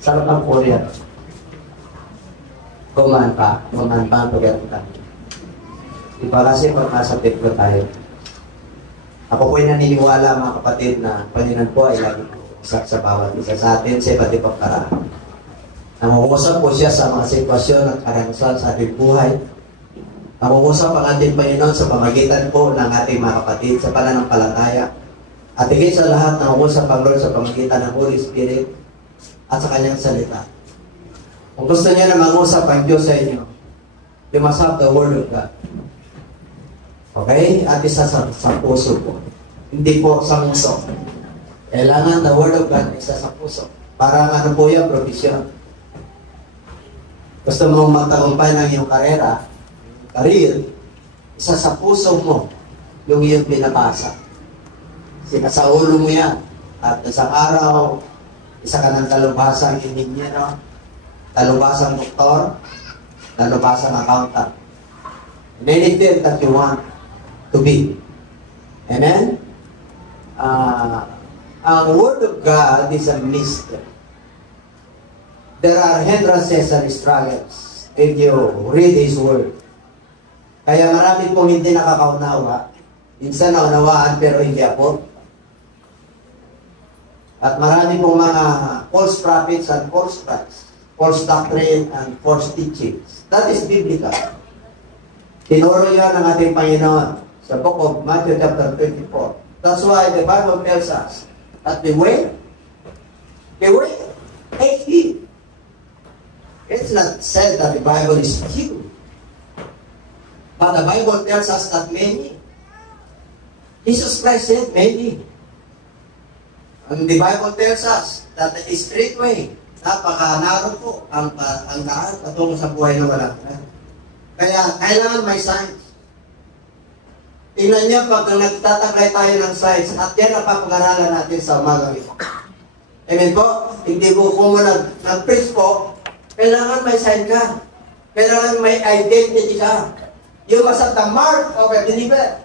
Sarap ang Korea. Kumanta ang pagkakita. Diba kasi pag nasa templo tayo, ako po'y naniniwala mga kapatid na Panginoon po ay lagi sa bawat isa sa atin sa iba't ibang paraan. Nangungusap po siya sa mga sitwasyon at karanasan sa ating buhay. Nangungusap ang ating Panginoon sa pamagitan po ng ating mga kapatid sa pananampalataya. At higit sa lahat, nangungusap ang Lord sa pamagitan ng Holy Spirit at sa kanyang salita. Kung gusto niya na mangusap ang Diyos sa inyo, you must have the Word of God. Okay? At isa sa puso po. Hindi po sa muso. Kailangan the Word of God isa sa puso. Para ano po yan, provision. Gusto mong magtagumpay ng iyong career, isa sa puso mo yung iyong pinabasa. Sinasaulo mo yan. At isang araw, isa ka ng talubhasang inhinyero, talubhasang doktor, talubhasang accountant. In any field that you want to be. Amen? Ang Word of God is a mystery. There are hindrances and struggles if you read His Word. Kaya marami pong hindi nakakaunawa. Minsan naunawaan pero hindi ako. At marami pong mga false prophets and false Christ, false doctrine and false teachings. That is biblical. Tinuro yan ng ating Panginoon sa book of Matthew chapter 24. That's why the Bible tells us that beware. Beware. Take heed. It's not said that the Bible is few. But the Bible tells us that many. Jesus Christ said many. And the Bible tells us that the straight way, napaka-narrow po ang daan patungo sa buhay na walang hanggan. Kaya kailangan may signs. Tingnan niyo pag nagtataglay tayo ng signs at yan ang papag-aralan natin sa umaga ito. Amen po? Hindi po kung nag-preach po, kailangan may sign ka. Kailangan may identity ka. You must have the mark of a believer.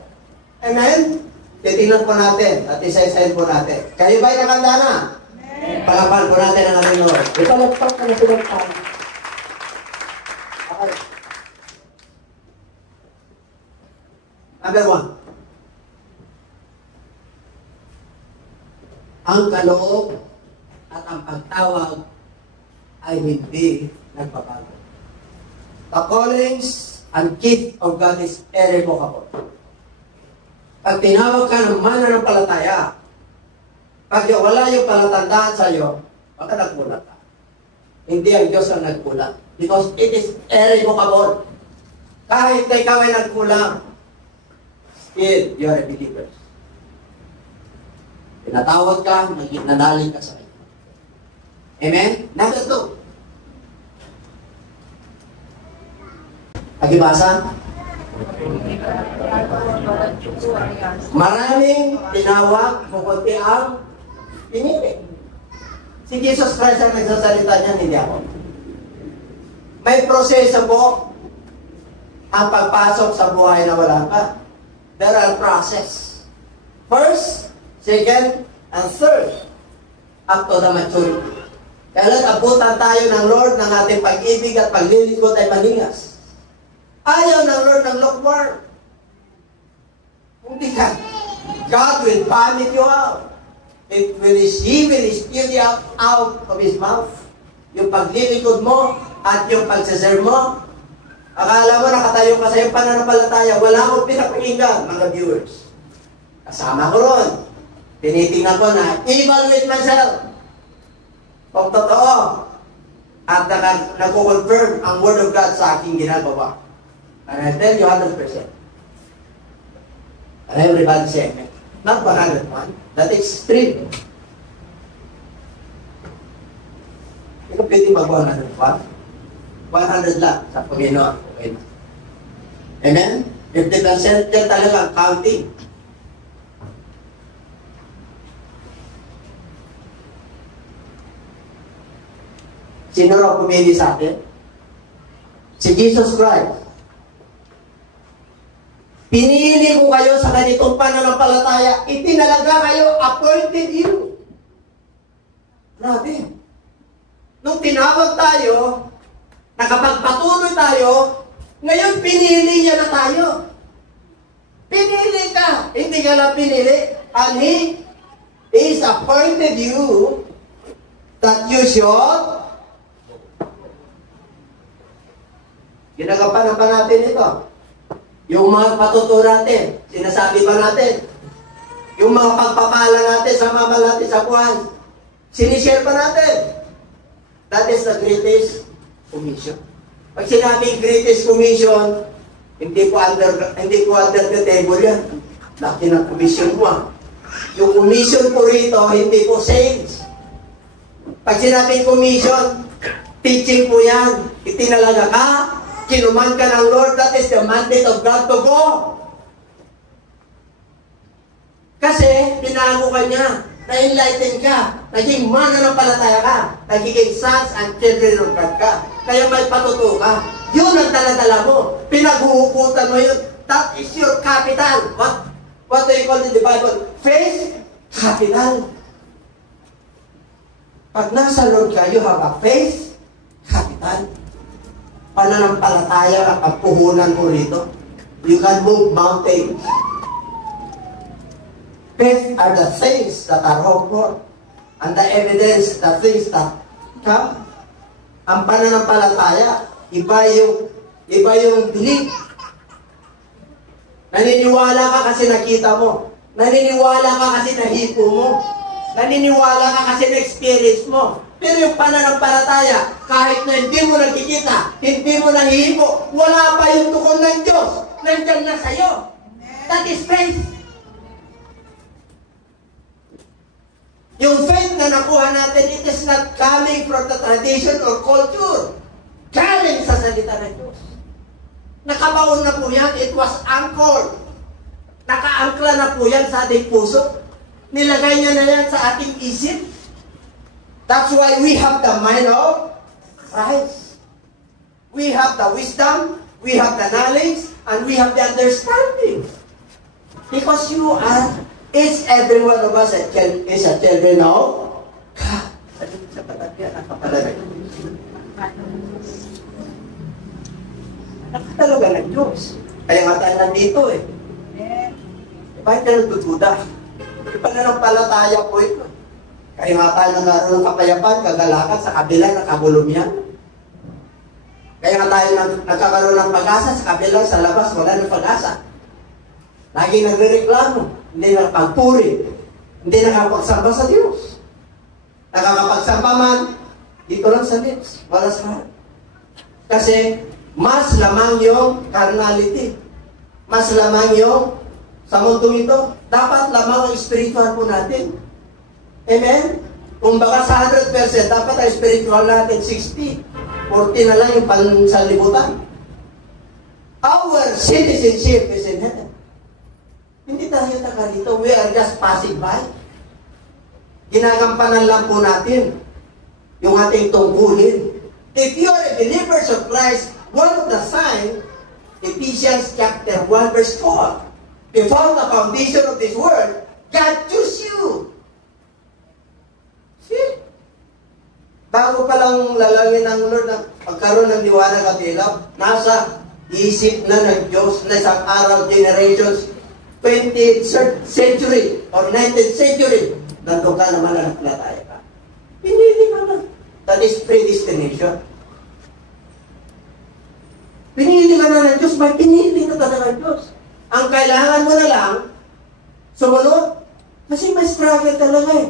Amen? Titingnan po natin at isa-isahin po natin. Kayo ba'y nakanda na? Amen. Palapan po natin ang aming Lord. Ipalagpak ka na pinagpan. Okay. Number 1. Ang kaloob at ang pagtawag ay hindi nagbabago. The callings and gift of God is irrevocable. Pag tinawag ka ng mananampalataya, pag wala yung palatandaan sa iyo, baka nagkulat ka. Hindi ang Diyos ang nagkulat. Because it is irrevocable. Kahit na ikaw ay nagkulang, still, you are a believer. Pinatawag ka, nanalig ka sa iyo. Amen? Number 2. Pagibasa? Maraming tinawag, kukunti ang pinili. Si Jesus Christ ang nagsasalita niyan, hindi ako. May proseso po ang pagpasok sa buhay na wala ka. There are process. First, second, and third, up to the maturity. Kailan abutan tayo ng Lord ng ating pag-ibig at paglilingkod ay malingas. Ayaw ng Lord ng lukewarm. Hindi ka. God will vomit you out. He will spew you out of His mouth. Yung paglilingkod mo at yung pagsaserve mo, akala mo nakatayo ka sa iyong pananampalataya, wala akong pinapakinggan, mga viewers. Kasama ko ron. Tinitingnan ko na, evaluate myself. Kung totoo, at nag-confirm ang Word of God sa aking ginagawa. And I tell you 100%. And everybody say, not 101, that is extreme. Hindi ko pwede mag-101. 100 lang sa Panginoon. Okay. Amen? 50% yan talaga counting. Sino raw pumili sa atin? Si Jesus Christ. Pinili ko kayo sa ganitong pananampalataya. Itinalaga kayo, appointed you. Grabe. nung tinawag tayo, nakapagpatuloy tayo, ngayon pinili niya na tayo. Pinili ka. Hindi ka lang pinili. And He is appointed you that you should. Ginagapan pa natin ito. Yung mga patuto natin, sinasabi ba natin? Yung mga pagpapala natin sa mama natin sa buwan, sinishare pa natin. That is the greatest commission. Pag sinabing greatest commission, hindi po under the table yan. Laki ng commission mo. Yung commission po rito, hindi po sales. Pag sinabing commission, teaching po yan. Itinalaga ka, kinuman ka ng Lord, that is the mandate of God to go. Kasi, pinago ka niya, na-enlighten ka, naging mananampalataya ka, nagiging sons and children of God ka. Kaya may patuto ka. Yun ang dala-dala mo. Pinaghuhugutan mo yun. That is your capital. What do you call it in the Bible? Faith capital. Pag nasa Lord ka, you have a faith capital. Pananampalataya ang pagpuhunan mo rito. You can move mountains. Faith are the things that are hoped for. And the evidence, the things that come. Ang pananampalataya, iba yung belief. Naniniwala ka kasi nakita mo. Naniniwala ka kasi nahipo mo. Naniniwala ka kasi na-experience mo. Pero yung pananampalataya, kahit na hindi mo nakikita, hindi mo nahihipo, wala pa yung tukon ng Diyos. Nandiyan na sa'yo. That is faith. Yung faith na nakuha natin, it is not coming from the tradition or culture. Galing sa salita ng Diyos. Nakabaon na po yan. It was anchored. Nakaangkla na po yan sa ating puso. Nilagay niya na yan sa ating isip. That's why we have the mind of Christ. We have the wisdom, we have the knowledge, and we have the understanding. Because you are, each every one of us is a children of God. Sa patagyan, nakapalagay. Nakatalaga ng Diyos. Kaya nga tayo nandito eh. Bakit ka nagdududa? Pananampalataya po ito. Kaya nga tayo nagkaroon ng kapayapaan, kagalakan sa kabila ng kabulong yan. Kaya nga tayo nagkakaroon ng pag-asa sa kabila, sa labas, wala ng pag-asa. Lagi nagre-reklamo, hindi nakapagpuri, hindi nakapagsamba sa Diyos. Nakakapagsamba man, dito lang sa lips, wala sa heart. Kasi, mas lamang yung carnality. Mas lamang yung sa mundong ito. Dapat lamang ang spiritual po natin. Amen? Kung baka sa 100%, dapat ang spiritual natin 60. 40 na lang yung pansanlibutan. Our citizenship is in heaven. Hindi tayo taga rito. We are just passing by. Ginagampanan lang po natin yung ating tungkulin. If you are a believer of Christ, one of the signs, Ephesians chapter 1 verse 4. Before the foundation of this world, God chose you. See? Bago pa lang lalangin ng Lord na pagkaroon ng liwanag at ilaw, nasa isip na ng Diyos na isang araw, generations, 20th century or 19th century, nandun ka naman na naklataya ka. Pinili ka na. That is predestination. Pinili ka na ng Diyos, may pinili ka talaga ng Diyos. Ang kailangan mo na lang, sumunod, kasi may struggle talaga eh.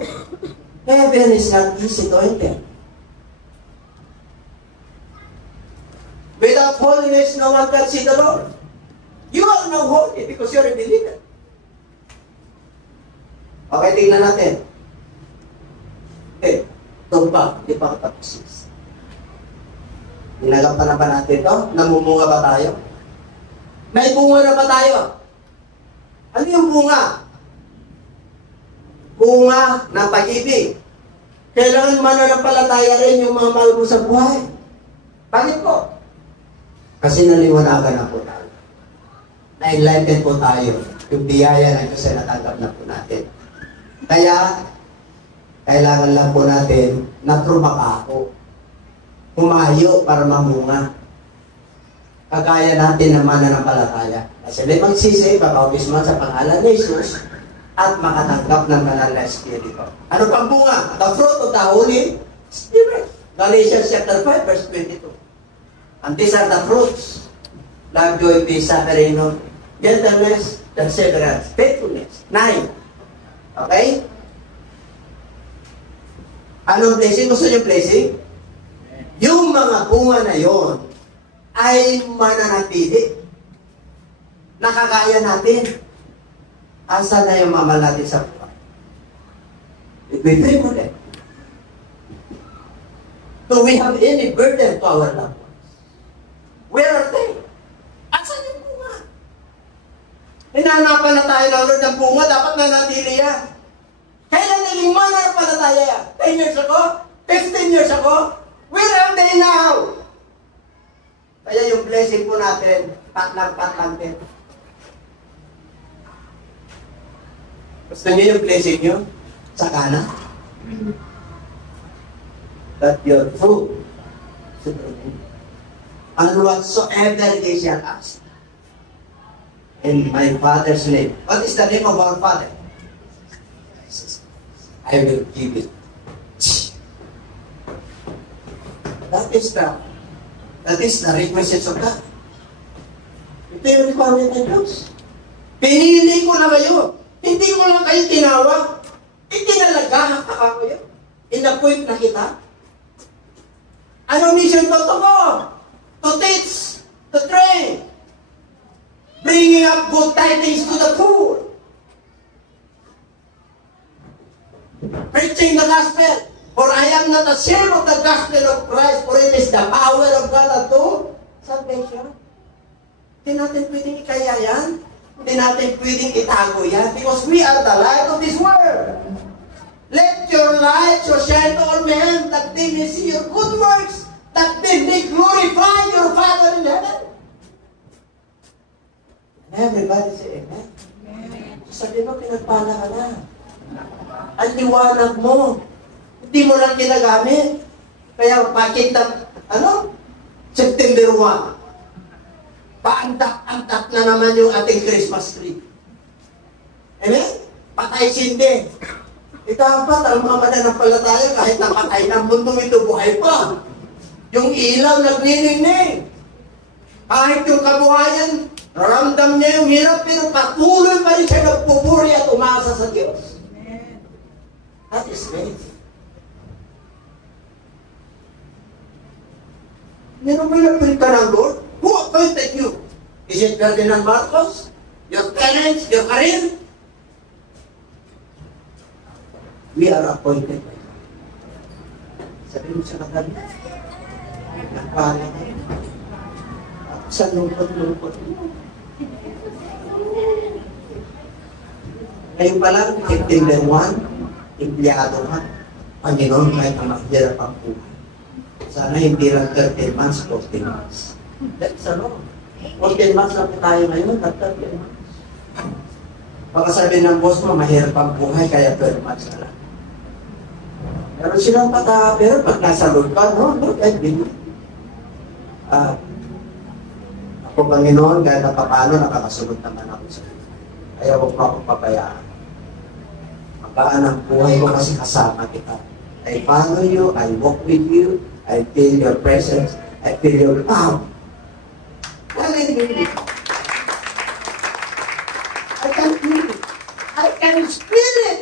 Heaven is not easy to enter. Without holiness, no one can see the Lord. You are not holy because you're a believer. Okay, tingnan natin. Okay, tumpak, di pa katapos. Ginagampanan na ba natin ito? Namumunga ba tayo? May bunga na ba tayo? Ano yung bunga? Bunga ng pag-ibig. Kailangan mananampalataya rin yung mga mahal mo sa buhay. Bakit po? Kasi naliwanagan na po tayo. Na-enlighten po tayo. Yung biyaya ng Diyos ay natanggap na po natin. Kaya, kailangan lang po natin na trumaka ako. humayo para mamunga. Kagaya natin ng mananampalataya. Kasi may magsisi, babautis man sa pangalan ni Jesus, at makatanggap ng banal na Espiritu. Ano pang bunga? The fruit of the Holy Spirit. Galatians chapter 5, verse 22. And these are the fruits. Love, joy, peace, suffering, gentleness, perseverance, faithfulness. 9. Okay? Anong blessing? Gusto niyo blessing? Yung mga bunga na yon ay mananatili. Nakakaya natin. Asa na yung mama natin sa buhay? Ibigay mo din. Do we have any burden to our loved ones? Where are they? Asa yung bunga? Hinahanapan na tayo ng Lord ng bunga, dapat nanatili yan. Kailan naging mananampalataya yan? 10 years ago? 15 years ago? Where are they now? Kaya yung blessing po natin, patlang-patlang din. Gusto niyo yung blessing niyo? Sa kanan? That your fruit should remain. And whatsoever they shall ask, in my Father's name. What is the name of our Father? I will give it. That is the request of God. Ito yung requirement ng Diyos. Pinili ko na kayo. Hindi ko lang kayo tinawag. Itinalagahan ka kayo. In-appoint na kita. Anong mission ko to ko? To teach, to train, bringing up good tidings to the poor, preaching the gospel. For I am not ashamed of the gospel of Christ, for it is the power of God unto salvation. Hindi natin pwedeng ikaya yan. Hindi natin pwedeng itago yan because we are the light of this world. Let your light so shine to all men that they may see your good works, that they may glorify your Father in heaven. And everybody say amen. Sabi mo, pinagpala ka na. Ang liwanag mo. Hindi mo lang ginagamit. Kaya pakita, September 1. Paandak-andak na naman yung ating Christmas tree. Amen? Patay sindi. Dapat ang mga mananampalataya kahit napatay ng mundo ito, buhay pa. Yung ilaw nagniningning. Kahit yung kabuhayan, naramdam niya yung hirap, pero patuloy pa rin siya nagpupuri at umasa sa Diyos. That is faith. Meron ba na-print ka ng Lord? Who appointed you? Is it Ferdinand Marcos? Your parents? Your career? We are appointed by God. Sabi mo sa kagabi, nagpala ka. Sa lungkot-lungkot mo. Ngayon pa lang, September 1, empleyado ka. Panginoon, kahit ang mahirap ang buhay. Sana hindi lang 13 months, 14 months. That's a law. 14 months lang tayo ngayon, not 13 months. Baka sabi ng boss mo, mahirap ang buhay, kaya 12 months na lang. Pero silang pero pag nasa Lord ka, no, Lord, I believe. Ako, Panginoon, kahit na paano, nakakasunod naman ako sa iyo. Kaya huwag mo akong pabayaan. Magaan ang buhay ko kasi kasama kita. I follow you, I walk with you, I feel your presence, I feel your power. Hallelujah. I can feel it. I can feel it.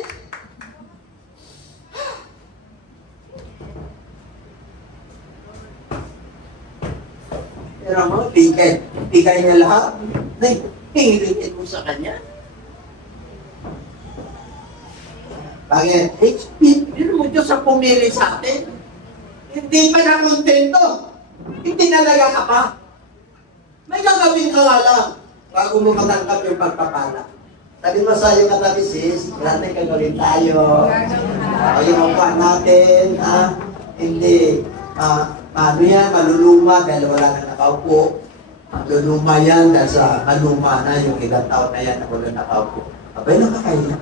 Pero mo, bigay niya lahat. Hingilin mo sa kanya. Bakit? Yun mo Diyos ang pumili sa atin. Hindi pa na kontento. Hindi nalaga ka pa. May gagawin ka nga lang bago mo matangkap yung pagpapala. Sabi mo sa iyo katabi, sis, natin gagawin tayo. Yung mga natin, hindi, ano yan, maluluma dahil wala na nakaupo. Maluluma yan dahil sa maluma na yung ilang taon na yan na wala nakaupo. Abay, nakakaya.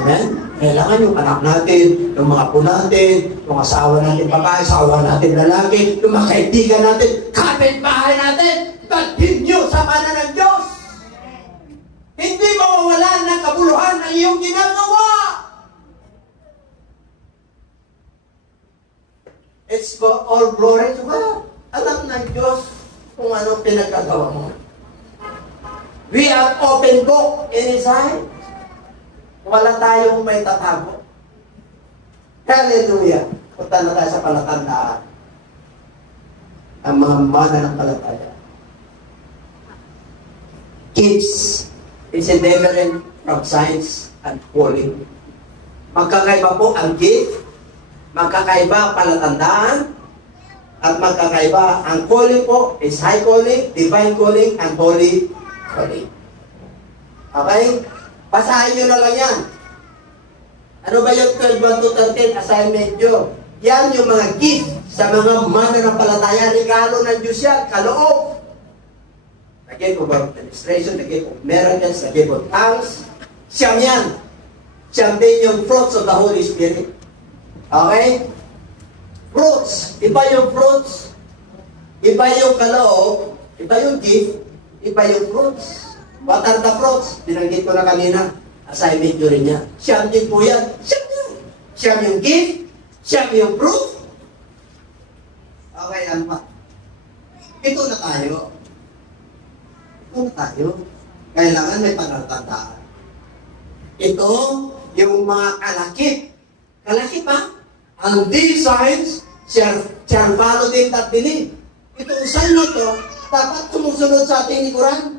Amen? Kailangan yung anak natin, yung mga po natin, yung asawa natin babae, asawa natin lalaki, yung mga kaibigan natin, kapitbahay natin, dalhin nyo sa mana ng Diyos. Hindi mawawalan ng kabuluhan ng iyong ginagawa. It's all glory to God. Alam ng Diyos kung ano pinagkagawa mo. We are open book in His eyes. Wala tayong may tatago. Hallelujah. Punta na tayo sa palatandaan. Ang mga mana ng palatandaan. Gifts is different from signs and calling. Magkakaiba po ang gift, magkakaiba ang palatandaan, at magkakaiba ang calling po is high calling, divine calling, and holy calling. Okay? Basahin nyo na lang yan. Ano ba yung 12:1-13 assignment nyo? Yan yung mga gift sa mga mananampalataya. Regalo ng Diyos yan, kaloob. The gift of administration, the gift of miracles, the gift of tongues. Siyam yan. Siyam din yung fruits of the Holy Spirit. Okay? Fruits. Iba yung fruits. Iba yung kaloob. Iba yung gift. Iba yung fruits. What are the fruits? Binanggit ko na kanina. Assignment nyo rin yan. Siyam din po yan. Siyam yan. Siyam yung gift. Siyam yung fruit. Okay, ano pa? Ito na tayo. Ito na tayo. Kailangan may panatandaan. Ito, yung mga kalakip. Kalakip ha? And these signs shall follow them that believe. Itong sign na ito, dapat sumusunod sa ating likuran.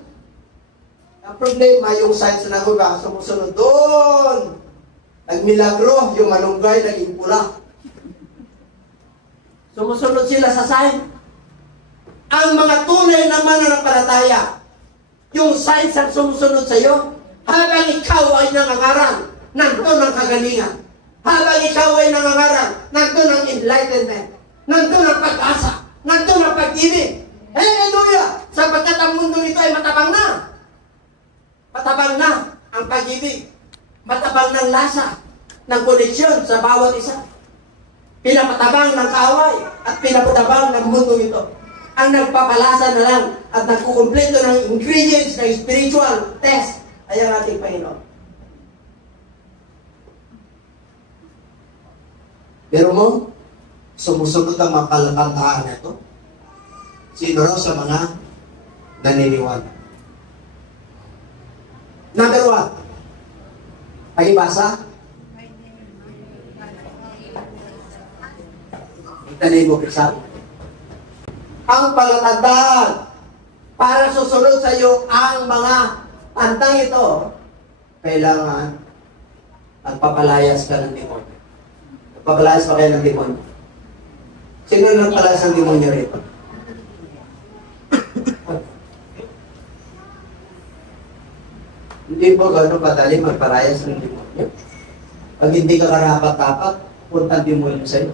Ang problema, yung signs na ako ba, sumusunod doon. Nagmilagro, yung malunggay, naging pula. Sumusunod sila sa sign. Ang mga tunay na mananampalataya, yung signs ang sumusunod sa iyo, habang ikaw ay nangangaral, nandun ang kagalingan. Habang ikaw ay nangangaral, nandun ang enlightenment. Nandun ang pag-asa. Nandun ang pag-ibig. Hallelujah! Sapagkat ang mundo nito ay matabang na. Matabang na ang pag-ibig. Matabang ng lasa, ng koneksyon sa bawat isa. Pinapatabang ng kaaway at pinapatabang ng mundo ito. Ang nagpapalasa na lang at nagkukumpleto ng ingredients ng spiritual test ay ang ating Panginoon. Pero mo, sumusunod ang mapalatandaan na ito. Sino raw sa mga naniniwala? Number 1. Pakibasa. Itanay mo, Krisal. Ang palatandaan para susunod sa iyo ang mga tandang ito, kailangan magpapalayas ka ng demonyo. Magpapalayas pa kayo ng demonyo. Sino nagpalayas ng demonyo rito? Hindi po gano'n padali magparayas ng demonyo. Pag hindi ka karapat-dapat, punta ang demonyo sa iyo.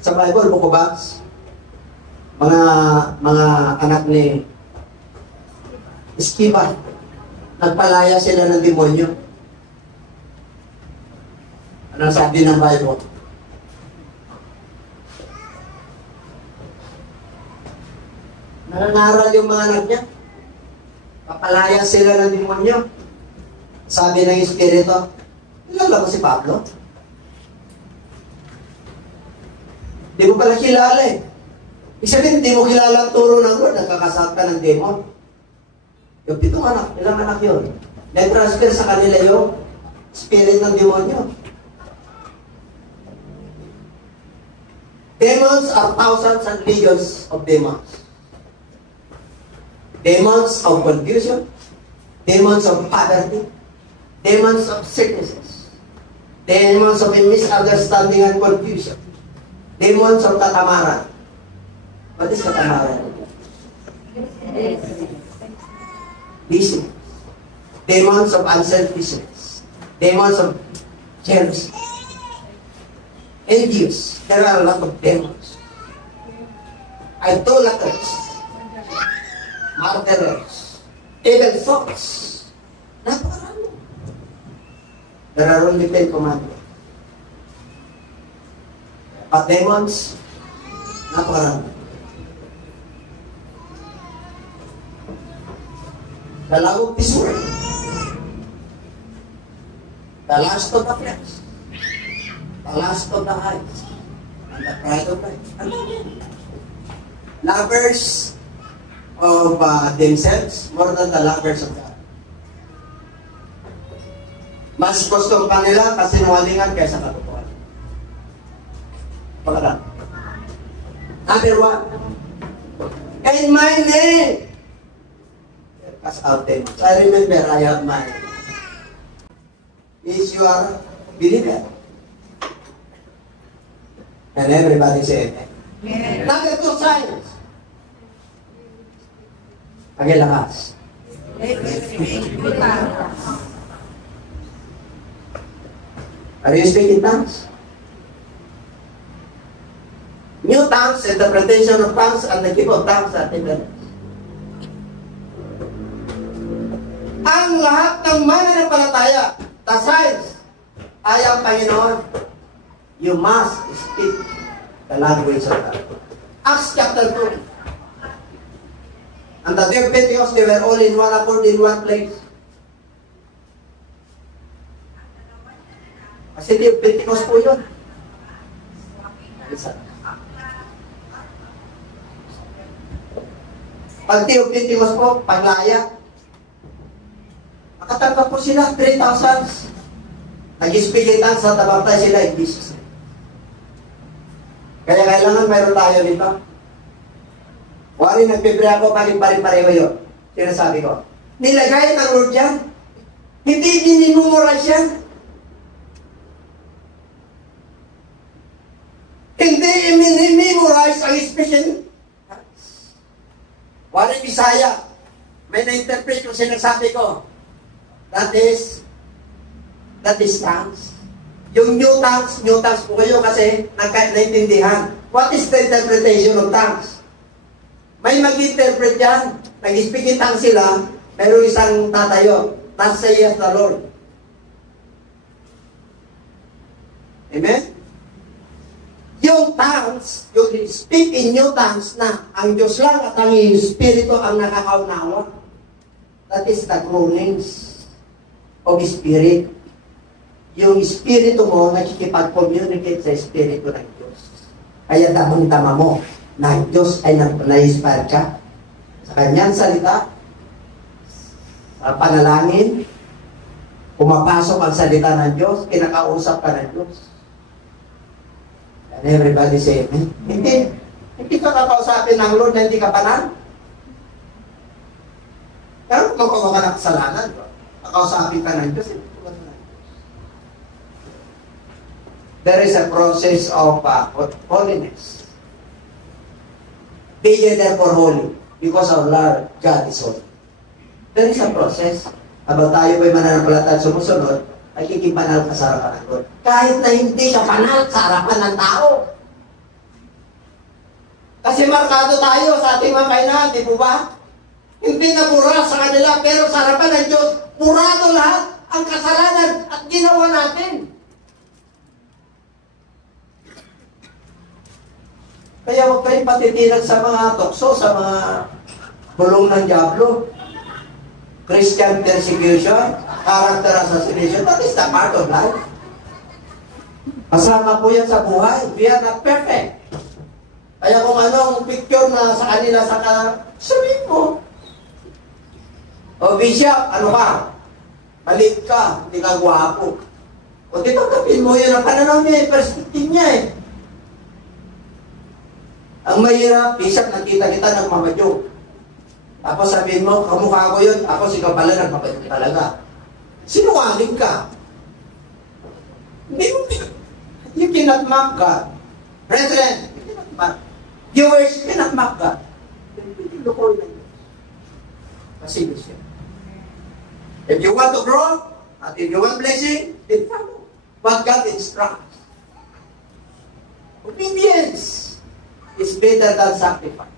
Sa Bible, Book of Acts, mga anak ni Sceva, nagpalaya sila ng demonyo. Anong sabi ng Bible? Nangangaral yung mga anak niya. Papalaya sila ng demonyo. Sabi ng Espiritu, kilala mo si Pablo? Di mo pala kilala eh. Ibig sabihin, di mo kilala ang turo ng Lord, nagkakasal ka ng demon. Yung 7 anak, ilang anak yun? Nag-transfer sa kanila yung spirit ng demonyo. Demons are thousands and legions of demons. Demons of confusion, demons of poverty, demons of sicknesses, demons of misunderstanding and confusion, demons of katamaran. What is katamaran? Busy. Demons of unselfishness, demons of jealousy, envious. There are a lot of demons. Idolaters, murderers, evil thoughts. Napakarami. There are only 10 commandments. But demons, napakarami. The love of this world. The lust of the flesh. The lust of the eyes. And the pride of life. Lovers of themselves more than the lovers of God. Mas gusto pa nila kasinungalingan kaysa katotohanan. Pagkatapos. Number 1. In my name. Cast out demons. I remember I have my. Is you are believer. And everybody say amen. Yeah. Number 2 signs. Pagilakas. Are you speaking tongues? New tongues, interpretation of tongues, and the gift of tongues are different. Ang lahat ng mananampalataya, the signs, ay ang Panginoon, you must speak the language of God. Acts chapter 2. And the day of Pentecost, they were all in one accord, in one place. Kasi day of Pentecost po yun. Pag day of Pentecost po, paglaya, makatanggap po sila, 3,000. Nag-speak in tongues, natabaptay sila in Jesus. Kaya kailangan mayroon tayo dito. Wari, nagpipre ako, pareho yun. Sinasabi ko, nilagay ng Lord yan. Hindi minimemorize yan. Hindi minimemorize ang speaking. Wari, Bisaya. May na-interpret yung sinasabi ko. That is tongues. Yung new tongues po kayo kasi naintindihan. What is the interpretation of tongues? May mag-interpret yan. Nag-speak in tongues sila, pero isang tatayo. Thus saith the Lord. Amen? Yung tongues, yung speak in new tongues na ang Diyos lang at ang Espiritu ang nakakaunawa. That is the groanings of Spirit. Yung Espiritu mo nakikipag-communicate sa Espiritu ng Diyos. Kaya damang-dama mo na Diyos ay na-inspire ka sa Kanyang salita, sa panalangin, pumapasok ang salita ng Diyos, kinakausap ka ng Diyos. And everybody say amen. Hindi ka kakausapin ng Lord na hindi ka banal. Pero kung magawa ka ng kasalanan, kakausapin ka ng Diyos, there is a process of holiness. Be ye therefore holy, because our Lord God is holy. There is a process. Habang tayo ba'y mananampalataya at sumusunod, ay kikibanal ka sa harapan ng Lord. Kahit na hindi ka banal sa harapan ng tao. Kasi markado tayo sa ating mga kainan, di po ba? Hindi na pura sa kanila, pero sa harapan ng Diyos, purado lahat ang kasalanan at ginawa natin. Kaya huwag kayong patitiran sa mga tukso, sa mga bulong ng Diablo. Christian persecution, character assassination, that is the part of life. Kasama po yan sa buhay. We are not perfect. Kaya kung anong picture na sa kanila sabihin mo. O Bishop, ano ka? Maliit ka, hindi ka gwapo. O di tanggapin mo yun ang pananaw niya, perspective niya eh. Ang mahirap, Bishop, nakita kita nagmamadyo. Tapos sabihin mo, kamukha ko yun, ako si pala nagmamadyo talaga. Sinungaling ka. Hindi mo, you cannot mock God. Brethren, you cannot mock. Viewers, you cannot mock God. Hindi lukoy na yun. Kasi siya. If you want to grow, at if you want blessing, then follow what God instructs. Obedience is better than sacrifice.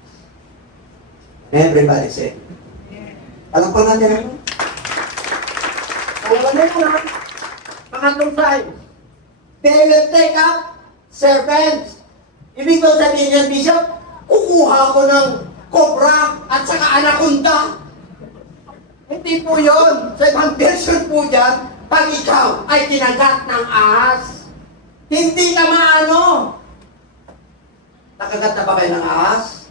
Everybody say. Alam po natin ano? Alam mo na. pangatlong sign. They will take up serpents. Ibig ko sabihin yan, Bishop, kukuha ko ng cobra at saka anaconda. Hindi po yun. Sa ibang version po dyan, pag ikaw ay kinagat ng ahas, hindi ka maano. Nakagat na ba kayo ng ahas?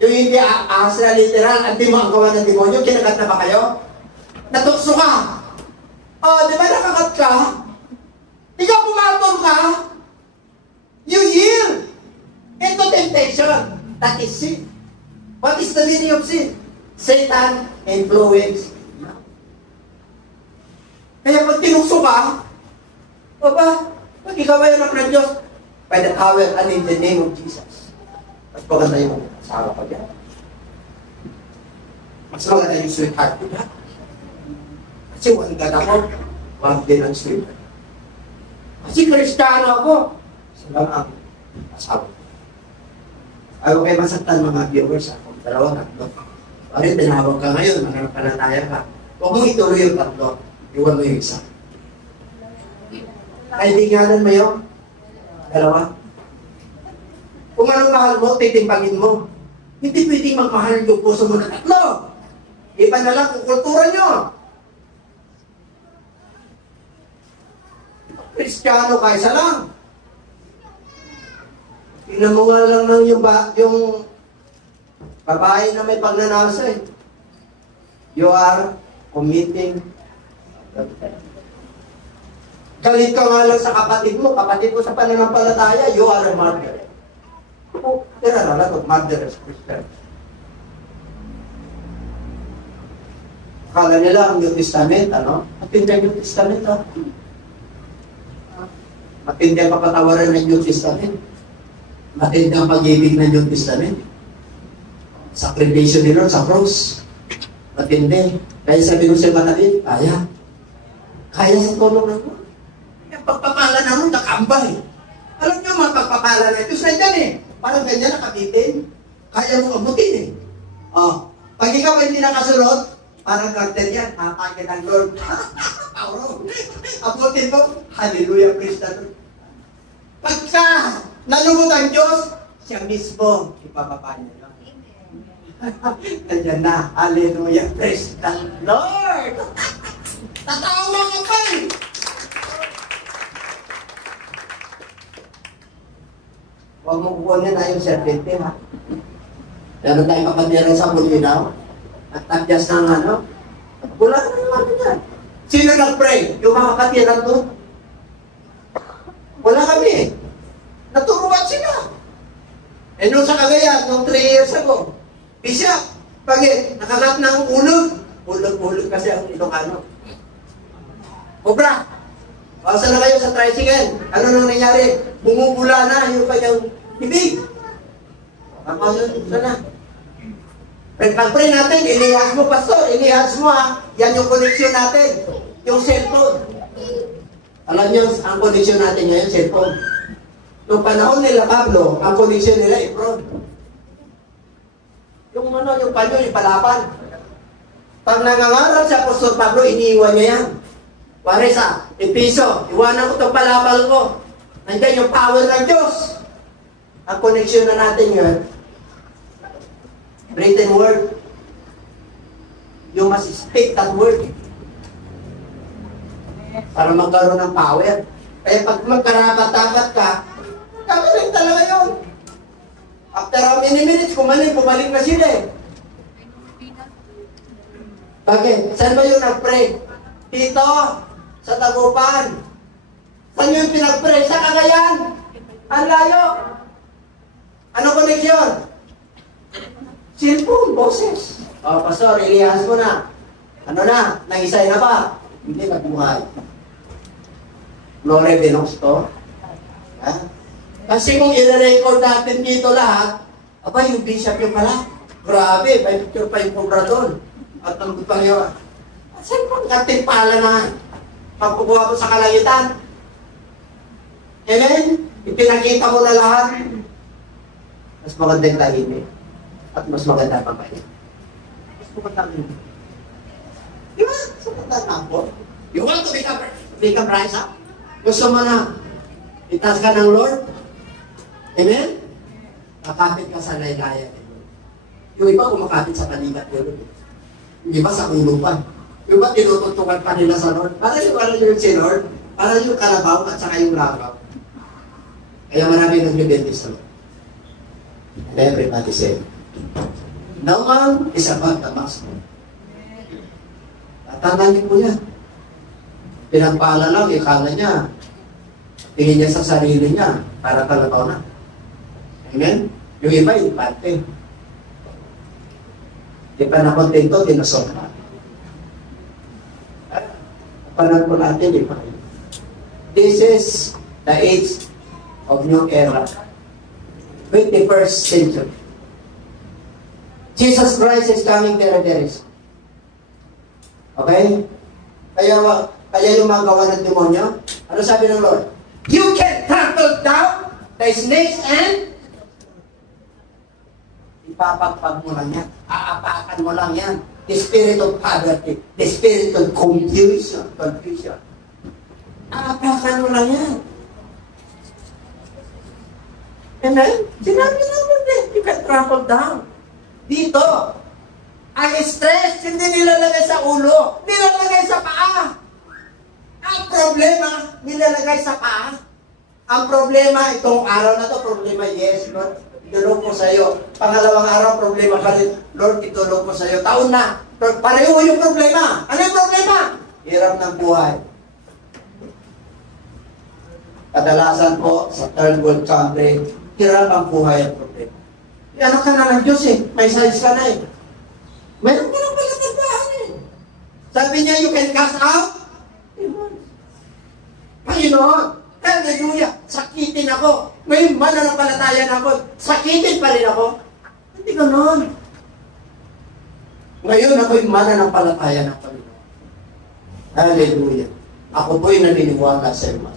Yung hindi ahas na literal, ang ang gawa ng demonyo, kinagat na ba kayo? Natukso ka. Di ba nakagat ka? Ikaw pumatol ka. You yield into temptation. That is sin. What is the meaning of sin? Satan influence. Kaya pag tinukso ka, pag ikaw ay anak ng Diyos, by the power and in the name of Jesus. Mas maganda yung asawa ko dyan. Mas maganda yung sweetheart ko dyan. Kasi wanggan ako, wag din ang sweetheart. Kasi Kristiyano ako, sila ang asawa. Ayaw kayo masaktan mga viewers ako. Dalawa, tatlo. Pari, tinawag ka ngayon, mananampalataya ka. Huwag mong ituloy yung tatlo. Iwan mo yung isa. Kaibiganan mo yun? Dalawa. Kung anong mahal mo, titimpagin mo. Hindi pwedeng magmahal yung puso mo na tatlo. Iba na lang kung kultura nyo. Kristiyano ka, isa lang. Tingnan mo nga lang ng yung babae na may pagnanasa eh. You are committing. Galit ka nga lang sa kapatid mo sa pananampalataya, you are a martyr. There are a lot of martyrs Christians. Akala nila ang New Testament, matindi ang New Testament, matindi ang papatawaran ng New Testament. Matindi ang pag-ibig ng New Testament. Sacrifice ni Lord sa cross. Matindi. Kaya sabi ko sa Matalit, kaya sa tulong ng Lord. Yung pagpapala na Lord, nakambay. Alam nyo, mga pagpapala na ito, sa dyan eh. Parang ganyan nakabitin. Kaya mo abutin eh. Pag ikaw hindi nakasunod, parang garden yan, hatakin ng Lord. Abutin mo, hallelujah, praise the Lord. Pagka nalungkot ang Diyos, siya mismo, ipababa niya. Nandiyan na, hallelujah, praise the Lord. Tatawa ka pa eh. Huwag mo kukunin na yung serpente, ha? Meron tayong kapatiran sa Bulinaw. At tagyas ng wala na yung yan. Sino nag-pray? Yung mga kapatiran doon? Wala kami eh. Naturuan sila. Nung sa Cagayan, nung 3 years ago, Bishop, nakagat ng ulog. Ulog kasi ang Ilocano. Cobra, basa na kayo sa tricycle. Ano nang nangyari? Bumubula na yung kanyang bibig. Sana. Pag-pray natin, inihas mo, pastor, inihas mo ha. Yan yung connection natin. Yung cellphone. Alam nyo, ang connection natin ngayon, cellphone. Noong panahon nila Pablo, ang connection nila, Efron. Yung panyo, ipalapan. Pag nangangaral si Apostol Pablo, iniiwan niya yan. Pare sa Episo, iwanan ko itong palabal ko. Nandiyan yung power ng Diyos. Ang connection na natin yun, written word. You must speak that word. Para magkaroon ng power. Kaya pag magkarakatangat ka, kagaling talaga yun. After how many minutes, bumalik na sila eh. Bakit? Saan ba yung nag-pray? Dito, sa Tagupan. Saan yung pinag-pray? Sa Cagayan. Ang layo. Ano connection? Cellphone, boses. Pastor, ilihas mo na. Ano na? Nangisay na ba? Hindi, nagbuhay. Glory belongs to. Kasi kung i-record natin dito lahat, yung bishop yung pala. Grabe, may picture pa yung cobra doon. At ang pang yun. Saan pang katimpala na pagkukuha ko sa kalangitan? Amen? Ipinakita mo na lahat. Mas magandang tahimik. At mas maganda pa ba yun? Mas magandang tahimik. Di ba? Mas magandang ako. You want to become Make up rise up. Gusto mo na itaas ka ng Lord? Amen? Kakapit ka sa laylaya. Yung iba kumakapit sa paligat nyo. Yung iba sa ulo pa. Yung iba tinututukan pa nila sa Lord. Para yung si Lord, para yung kalabaw at saka yung labaw. Kaya marami nagbibente sa Lord. And everybody say, no man is above the master. Tatandaan po yan. Pinagpala lang, ikala niya. Tingin niya sa sarili niya, para kalabaw na. Amen? Yung iba, yung parte. Di pa na kontento, tinasok na. Panan po natin, di pa. This is the age of new era. 21st century. Jesus Christ is coming very, very soon. Okay? Kaya yung mga gawa ng demonyo, ano sabi ng Lord? You can trample down the snakes and ipapagpag mo lang yan. Aapakan mo lang yan. The spirit of poverty. The spirit of confusion. Aapakan mo lang yan. Amen? Sinabi ng Lord eh, you can trample down. Dito, ang stress, hindi nilalagay sa ulo, nilalagay sa paa. Ang problema, nilalagay sa paa. Ang problema, itong araw na to, problema, yes, Lord, itulong ko sa iyo. Pangalawang araw, problema pa rin, Lord, itulong ko sa iyo. Taon na, Lord, pareho yung problema. Ano yung problema? Hirap ng buhay. Kadalasan po, sa third world country, hirap ang buhay ang problema. Anak ka na ng Diyos eh, may size ka na eh. Meron ko lang pala tandaan eh. Sabi niya, you can cast out. Panginoon, hallelujah, sakitin ako. Ngayon, mananampalataya na ako. Sakitin pa rin ako. Hindi ganoon. Ngayon, ako'y mananampalataya ng Panginoon. Hallelujah. Ako po'y naniniwala sa iyo.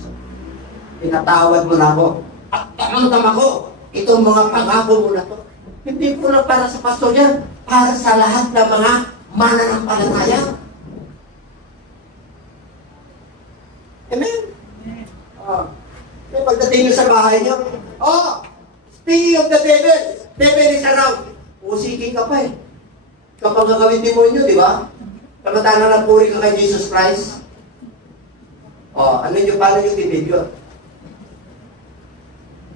Pinatawad mo na ako. At tamang-tama ko, itong mga pangako mo na to. Hindi po lang para sa pastor yan. Para sa lahat ng mga mananampalataya. Amen? Pagdating nyo sa bahay nyo, speaking of the devil is around. Usikin ka pa eh. Kapag gagawin demonyo, di ba? Kamatana na puri ka kay Jesus Christ. Ano nyo, paano yung video?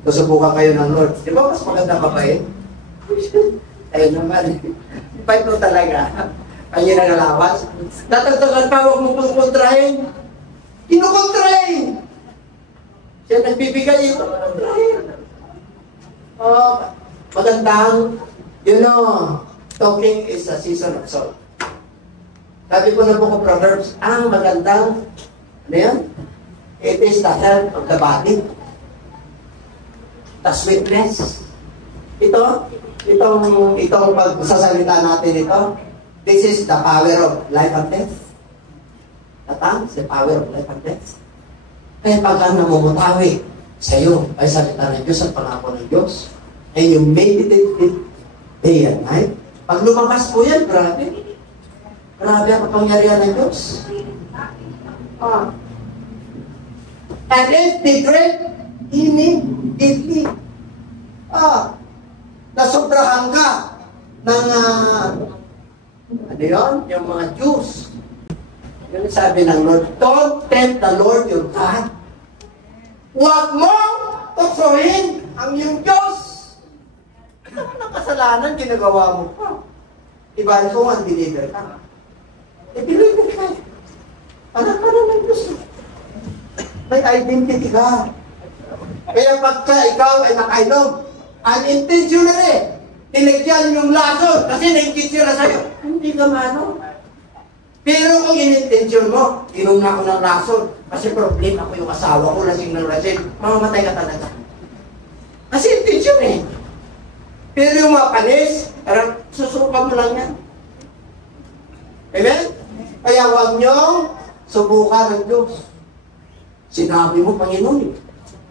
Susubukan kayo ng Lord. Di ba mas maganda pa eh? Ayun naman. Fight mo talaga. Kanya nangalawas. Tatagtagan pa, huwag mo pong kontrahin. Kinukontrahin! Siya nagbibigay ito. Magandang, talking is a season of salt. Sabi ko na Book of Proverbs, ang magandang, ano yan? It is the health of the body. The sweetness. Itong pagsasalita natin ito, this is the power of life and death. The tongue is the power of life and death. Kaya pagka namumutawi sa iyo ay salita ng Diyos at pangako ng Diyos, and you meditate it day and night, pag lumabas po yan, grabe. Grabe ang kapangyarihan ng Diyos. And if they drink, immediately, nasobrahan ka ng, ano yun? Yung mga Jews. Yun sabi ng Lord, don't tempt the Lord your God. Huwag mo tuksohin ang iyong Diyos. Ano ng kasalanan ginagawa mo pa? Iba ko ang deliver ka. I-deliver ka. Anak ka na ng Diyos. May identity ka. Kaya pagka ikaw ay nakainom, unintentionally, tinigyan yung lason kasi naingkitsira sa'yo. Hindi ka mano. Pero kung in-intention mo, inom na ako ng lason kasi problema ko yung asawa ko, lasing ng lasing, mamamatay ka talaga. Kasi intention eh. Pero yung mga panis, parang susukan mo lang yan. Amen? Kaya huwag niyong subukan ng Diyos. Sinabi mo, Panginoon,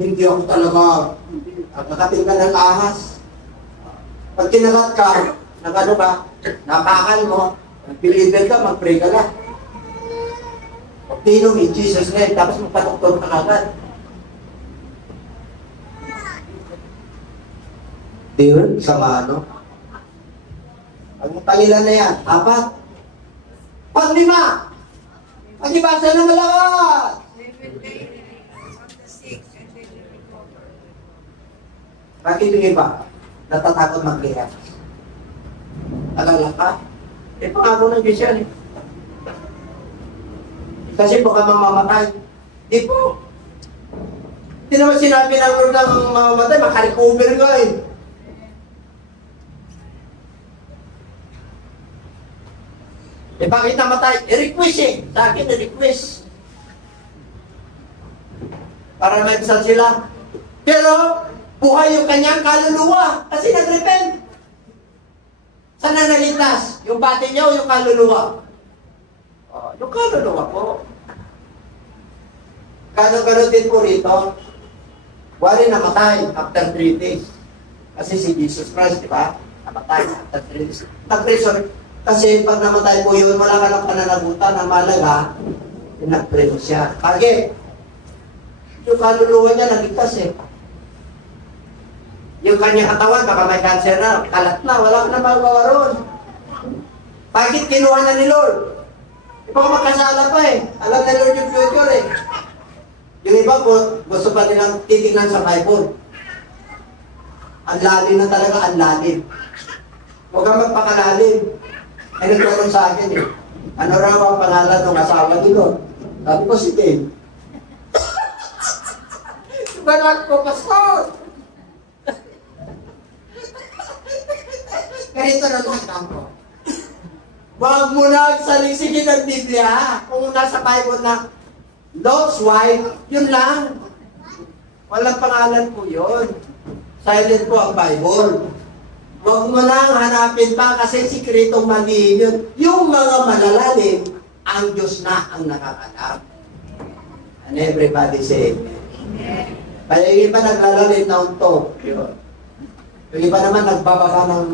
hindi ako talaga nakating ka ng ahas. Pag kinagat ka, nagano ba, napakan mo, mag-believer ka, mag-pray ka lang. baptism in Jesus' name, tapos magpatuktor ka agad. Di ba? Sama ano? Ang pangilan na yan, 4. Pang-5, magibasa ng lahat. Bakit yung iba? Natatakot mag-react. Alala ka? Pangako ng Diyos yan. Kasi baka mamamatay. Di po. Hindi naman sinabi ng Lord ng mamamatay, makarecover ka eh. Bakit namatay? I-request eh. Sa akin, i-request. Para maibsan sila. Pero, buhay yung kanyang kaluluwa. Kasi nag-repent. Saan na naligtas? Yung bati niya o yung kaluluwa? Yung kaluluwa po. Gano'n din po rito. Wari namatay after 3 days. Kasi si Jesus Christ, di ba? Namatay after 3 days. Nag-resurrect. Kasi pag namatay po yun, wala ka ng pananagutan na malaga, pinag-pray mo siya. Bakit? Yung kaluluwa niya naligtas eh. Yung kanyang katawan, baka may cancer na, kalat na, wala ka na magawa ron. Bakit kinuha na ni Lord? Baka makasala pa eh. Alam na Lord yung future eh. Yung iba po, gusto pa nilang titignan sa Bible. Ang lalim na talaga, ang lalim. Huwag kang magpakalalim. Ay nagkaroon sa akin eh. Ano raw ang pangalan ng asawa ni Lord? Sabi ko si Dave. Banak ko, Pastor! Ganito na lang ko. Huwag mo na salisigin ng Biblia. Kung nasa Bible na Lord's wife, yun lang. Walang pangalan po yun. Silent po ang Bible. Huwag mo nang hanapin pa kasi sikretong malihin yun. Yung mga malalalim, ang Diyos na ang nakakalap. And everybody say, Amen. Kaya yung iba naglalalim na unto. Yung iba naman nagbababa na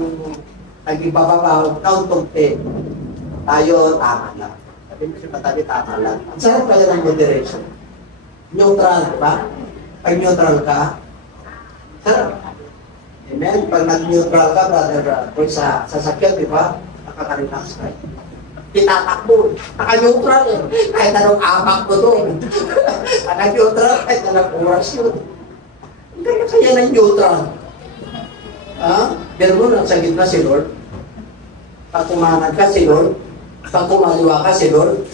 untong-te. Tayo, tama lang. Sabi mo si Patabi, tama lang. Ang sarap kaya ng moderation. Neutral, ba? Pag neutral ka, sarap. Amen? Pag nag-neutral ka, brother, sa sasakyan, di ba? Nakaka-relax ka. Itatakbo. Naka-neutral eh. Kahit anong apak ko doon. Naka-neutral, kahit anong oras yun. Ang ganda kaya ng neutral. Ha? Pero mo, nasa gitna si Lord. Pag kumanad ka si Lord. Pag kumaliwa ka si Lord.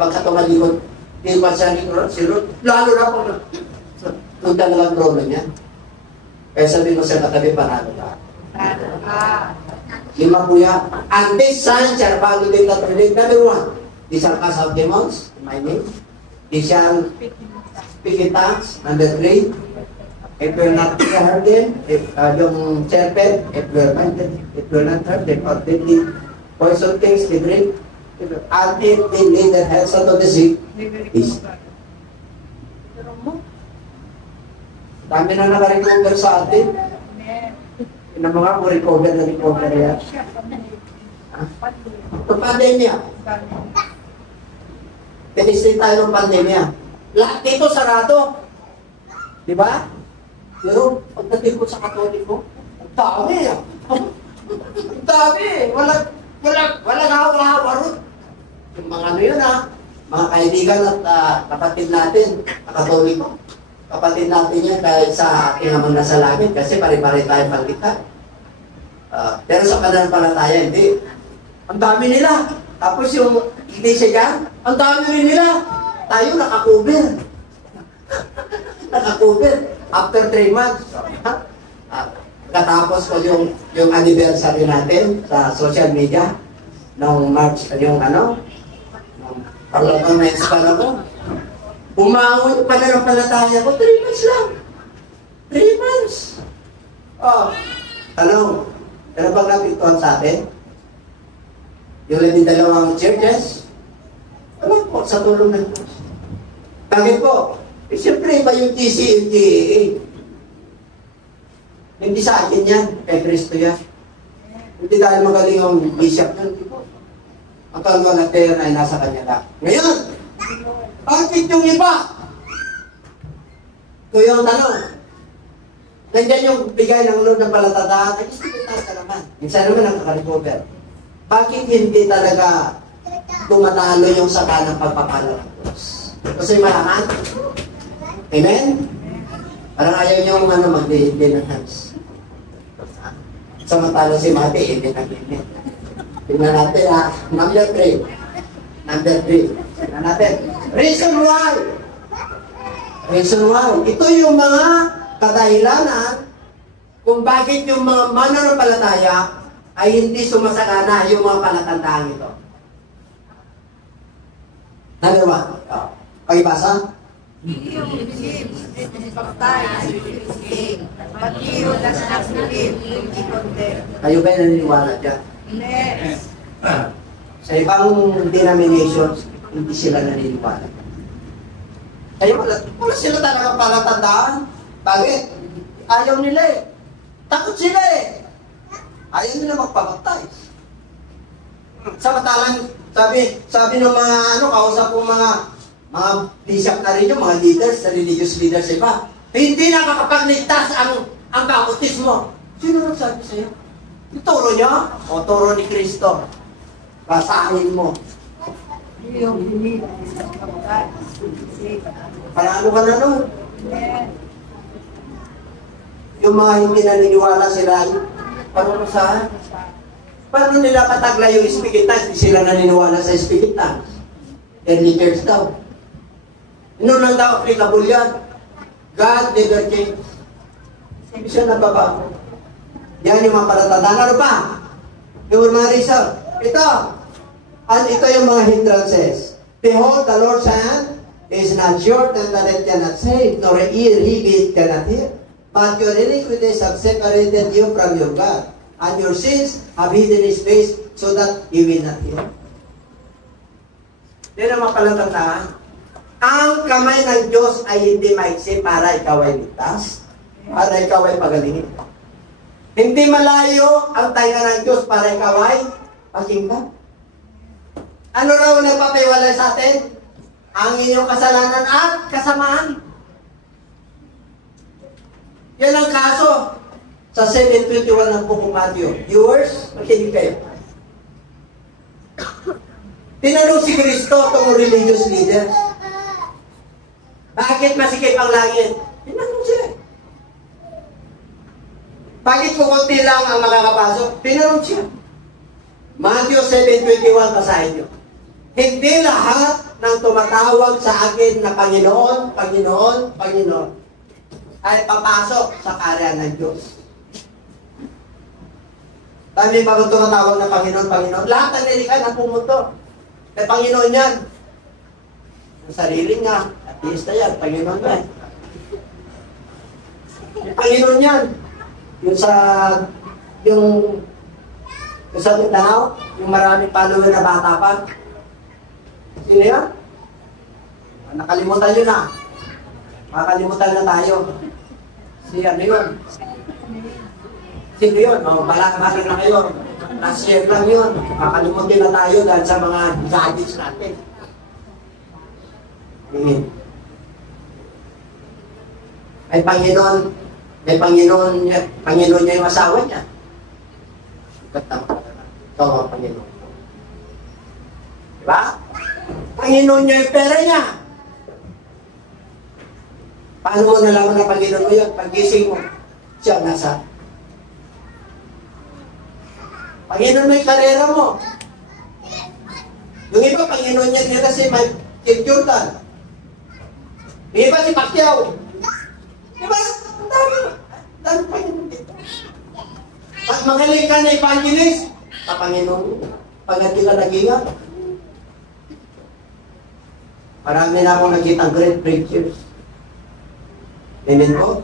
Pagka tumalikod, di ba siya si Lord? Lalo na po. Punta na lang trono niya. Kaya sabi mo sa katabi, panalo ka. Panalo ka. 5 po yan. And this sign shall follow them that believe. Number 1, they shall cast out demons in my name. They shall speak in tongues. Number 3, it will not hurt them. If yung serpent, it will not hurt them. Or deadly poison things they drink. Until they lay their hands onto the sick. Dami na naka-recover sa atin. Yung mga mo recover na recover yan. Ito pandemya. Pinistin tayo ng pandemya. Lahat dito sarado. Di ba? Pero pagdating ko sa Katoliko, ang dami. Ang dami. Walang hawa-hawa ron. Yung mga ano yun mga kaibigan at kapatid natin, Katoliko. Kapatid natin yan kahit sa ating amang nasa langit kasi pare-pare tayo pagkita. Pero sa pananampalataya, hindi. Ang dami nila. Tapos yung iglesia dyan, ang dami rin nila. Tayo nakakover. Nakakover. After 3 months. Katapos ko yung anniversary natin sa social media noong March, yung parliament pa na ko. Bumangon pa na ng palataya ko, 3 months lang. 3 months. Tanong, ano bang napituan sa atin? Yung 12 churches? Wala po, sa tulong ng Diyos. Bakit po? Siyempre, iba yung TC, yung GAA. Hindi sa akin yan, kay Kristo yan. Hindi dahil magaling ang bishop yun, di po. Ang kaluluwa na pera ay nasa kanya lang. Ngayon, Bakit yung iba? Ito yung tanong. Nandiyan yung bigay ng Lord ng palatandaan, nag-ispiritas ka naman. Minsan naman nakaka-recover. Bakit hindi talaga tumatalo yung saka ng pagpapala ng Diyos? Kasi malaman? Amen? Parang ayaw niyo mag-day ng hands. Samantala si Mati, hindi nag-init. Tingnan natin number 3. Number 3. Tingnan natin. Reason why. Reason why. Ito yung mga kadahilanan kung bakit yung mga mananampalataya ay hindi sumasagana yung mga palatandaan ito. Number 1. Pakibasa. Kayo ba naniniwala dyan? Yes. Sa ibang denominations, hindi sila naniniwala. Kaya wala sila talaga palatandaan. Bakit? Ayaw nila eh. Takot sila eh. Ayaw nila magpabaptize. Samantalang, sabi ng mga kausap kong mga bishop na rin yung mga leaders, religious leaders iba, hindi nakakapagligtas ang bautismo. Sino nagsabi sa'yo? Ituro niya? O turo ni Kristo. Basahin mo. Para ano ka na nun? Yung mga hindi naniniwala sila, paano saan? Paano nila patagla yung Espiritas? Hindi sila naniniwala sa Espiritas. Early church daw. Ano lang daw applicable yan? God never changes. Hindi siya nababago. Yan yung mga palatandaan. Ano pa? Yung mga reason. Ito. At ito yung mga hindrances. Behold, the Lord's hand is not short and that it cannot save, nor an ear heavy it cannot hear. But your iniquities have separated you from your God, and your sins have hidden His face so that He will not hear. Yan ang mga palatandaan. Ang kamay ng Diyos ay hindi maiksi para ikaw ay ligtas, para ikaw ay pagalingin. Hindi malayo ang tainga ng Diyos para ikaw ay pakinggan. Ano raw nagpapahiwalay sa atin? Ang inyong kasalanan at kasamaan. Yan ang kaso sa 7:21 ng Book of Matthew. Viewers, makinig kayo. Tinanong si Kristo itong religious leaders, bakit masikip ang langit? Tinanong siya. Bakit kukunti lang ang makakapasok? Tinanong siya. Matthew 7:21, basahin nyo. Hindi lahat ng tumatawag sa akin na Panginoon, Panginoon, Panginoon ay papasok sa karya ng Diyos. Dami ba kung tumatawag na Panginoon, Panginoon? Lahat ng nilikha na pumunto. Kaya Panginoon yan. Ang sarili nga, ateista yan, Panginoon ba? Panginoon yan. Yung sa Mindanao, yung maraming follower na bata pa. Sino yan? Nakalimutan nyo na. Makakalimutan na tayo. Si ano yun? Sino yun? Balak-balak na kayo. Last year lang yun. Makakalimutan na tayo dahil sa mga gadgets natin. May Panginoon niya yung asawa niya. Ito ang Panginoon. Diba? Panginoon niya yung pera niya. Paano mo nalaman na Panginoon mo yun? Pag-gising mo, siya nasa. Panginoon mo yung karera mo. Yung iba, Panginoon niya nila si Michael Jordan. Yung iba si Pacquiao. Diba? Dami Panginoon dito. Pag magaling ka na evangelist, Panginoon, pagkat ka nag-ingat. Marami na akong nakita great preachers. Amen po?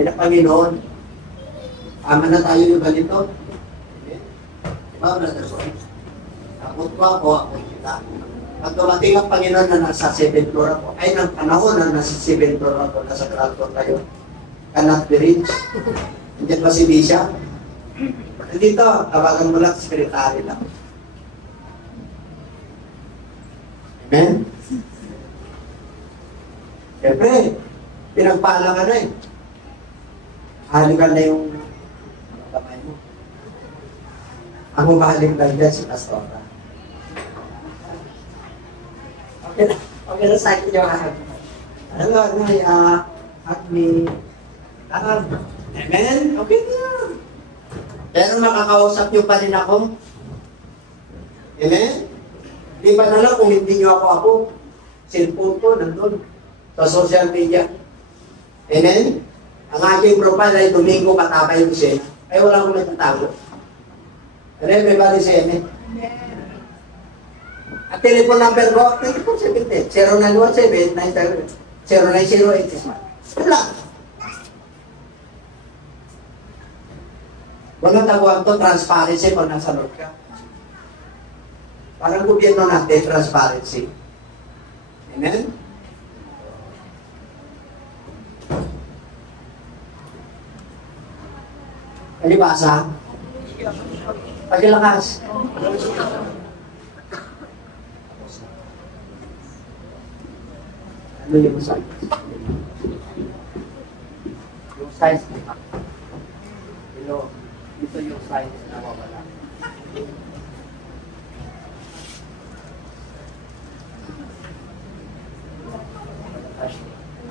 Yan ang Panginoon. Ama na tayo yung ganito. Diba, brother? Takot ko ako kita. Pag dumating ang Panginoon na nasa 7th floor ako, ay ng panahon na nasa 7th floor ako, nasa ground floor tayo, cannot be reached. Nandiyan ba si Bisha? Dito, tawagan mo lang, secretary lang. Amen? Siyempre, pinagpala ka na eh. Halikan na yung kamay mo. Ang humalik lang dyan si Pastora. Okay na sa akin yung ahag. Hello, hug me. Amen? Okay na. Pero makakausap niyo pa rin ako. Amen? Di ba na lang kung hindi niyo ako, cellphone ko nandun sa social media. Amen? Ang aking profile ay Domingo Katabay Lucena. Ay wala akong nagtatago. And everybody say amen. At telephone number ko, 2470 0917 0908. Wala. Walang taguan to, transparency kung nasa loob ka. Parang gobyerno natin, transparency. Amen? Kalibasa? Pagilakas? Ano yung size? Yung size nila. Ito yung size na wawala.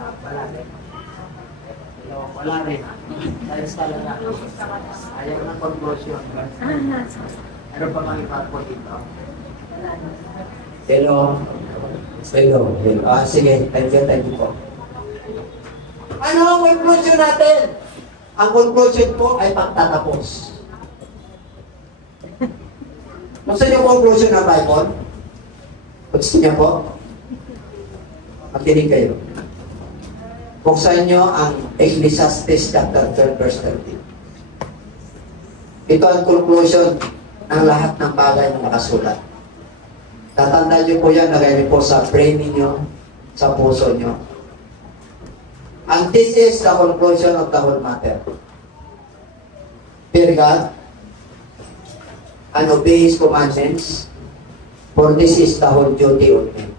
Wala rin. Wala rin. Size talaga. Ayaw ng conclusion. Ano pa mga ipapo dito? Hello. Hello. Sige, thank you po. Ano ang conclusion natin? Ang conclusion po ay pagtatapos. Gusto niyo conclusion ng Bible? Gusto niyo po? Makinig kayo. Buksan niyo ang Ecclesiastes chapter 12 verse 13. Ito ang conclusion ng lahat ng bagay na nakasulat. Tatandaan niyo po yan, nagay po sa brain niyo, sa puso niyo. And this is the conclusion of the whole matter. Fear God and obey His commandments, for this is the whole duty of men.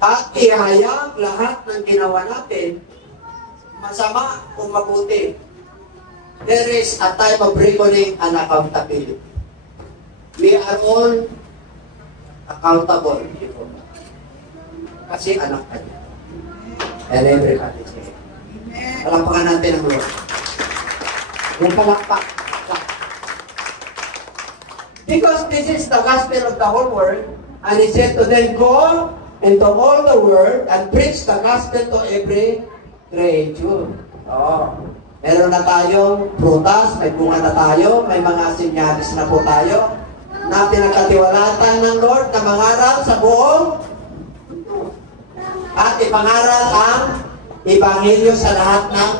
At ihayag lahat ng ginawa natin, masama o mabuti. There is a time of reckoning and accountability. We are all accountable before God. Kasi anak ka niya. And everybody say, palakpakan natin ang Lord. Yung palakpak. Because this is the gospel of the whole world, and He said to them, go into all the world and preach the gospel to every creature. Oh. Meron na tayong prutas, may bunga na tayo, may mga sinyaris na po tayo, na pinagkatiwalatan ng Lord na mangaral sa buong at ipangaral ang Ebanghelyo sa lahat ng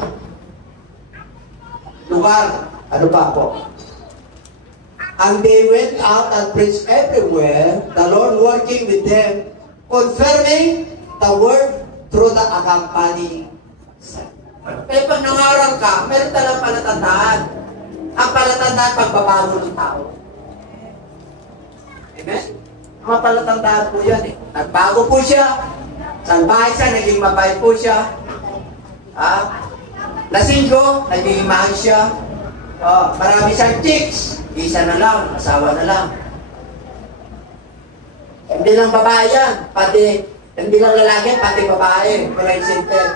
lugar. Ano pa po? And they went out and preached everywhere, the Lord working with them, confirming the word through the accompanying sign. Kaya pag nangaral ka, meron talang palatandaan. Ang palatandaan, pagbabago ng tao. Amen? Mga palatandaan po yan eh. Nagbago po siya. Salbahay siya, naging mabait po siya. Lasinggo, naging mahal siya. Marami siyang chicks. Isa na lang, asawa na lang. Hindi lang babae yan, pati, hindi lang lalaki, pati babae. Walang simple.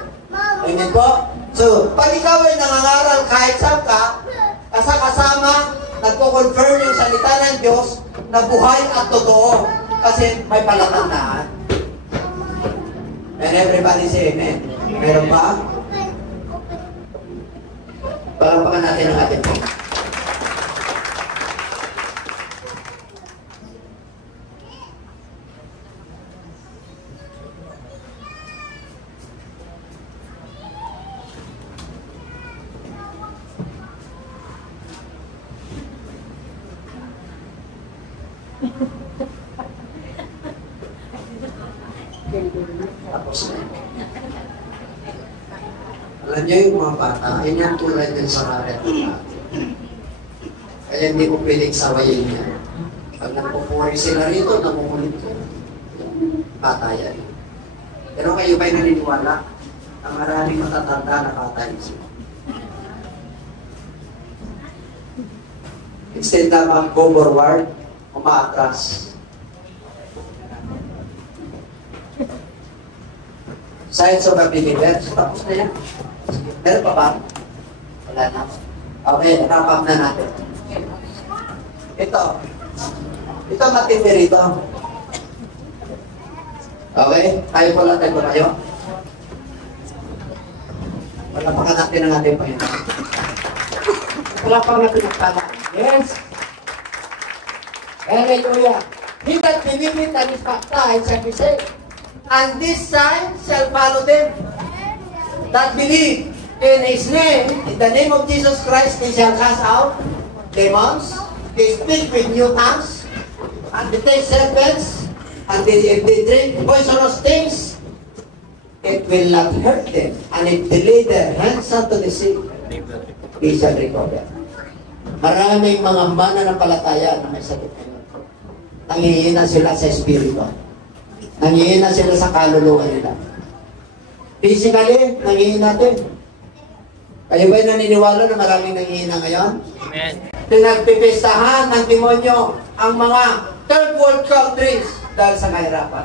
Amen po? So, pag ikaw ay nangangaral kahit saan ka, kasama, nagko-confirm yung salita ng Diyos na buhay at totoo. Kasi may palatandaan. And everybody say amen. Meron ba? Palampakan natin ang ating po. Tapos na. Alam niyo yung mga bata, yun yung tulad din sa karet. Kaya hindi ko pwedeng sawayin niya. Pag nagpupunan Puri sila rito, namumulit ko. Patayan. Pero kayo ba'y naniniwala? Ang maraming matatanda na patayan sila. Instead na mag-go forward, umaatras. Science of the Believers, tapos na yan. Meron pa ba? Wala na. Okay, wrap up na natin. Ito matindi rito. Okay, tayo po kayo. Wala pa natin ang ating Panginoon. Wala pa natin ang tama. Yes. Hallelujah. He that believeth and is baptized shall be saved. And this sign shall follow them that believe in His name. In the name of Jesus Christ, they shall cast out demons. They speak with new tongues. And they take serpents. And if they drink poisonous things, it will not hurt them. And if they lay their hands unto the sick, they shall recover. Maraming mga mananampalataya na may sakit ngayon. Nangihina sila sa espiritu. Nangihina sila sa kaluluwa nila. Physically, nangihina din. Kayo ba'y naniniwala na maraming nangihina ngayon? Amen. Pinagpipistahan ng demonyo ang mga third world countries dahil sa kahirapan.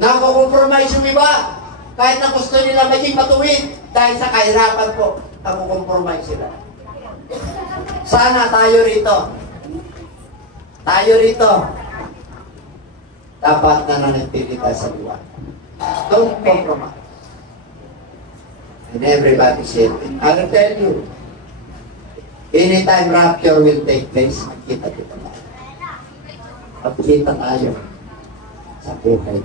Nakukompromise yung iba. Kahit na gusto nila maging matuwid dahil sa kahirapan po, nakukompromise sila. Sana tayo rito. Dapat na nanatili tayo sa luwa. Don't compromise. And everybody said, I'll tell you, anytime rapture will take place, magkita tayo. Magkita tayo sa buhay.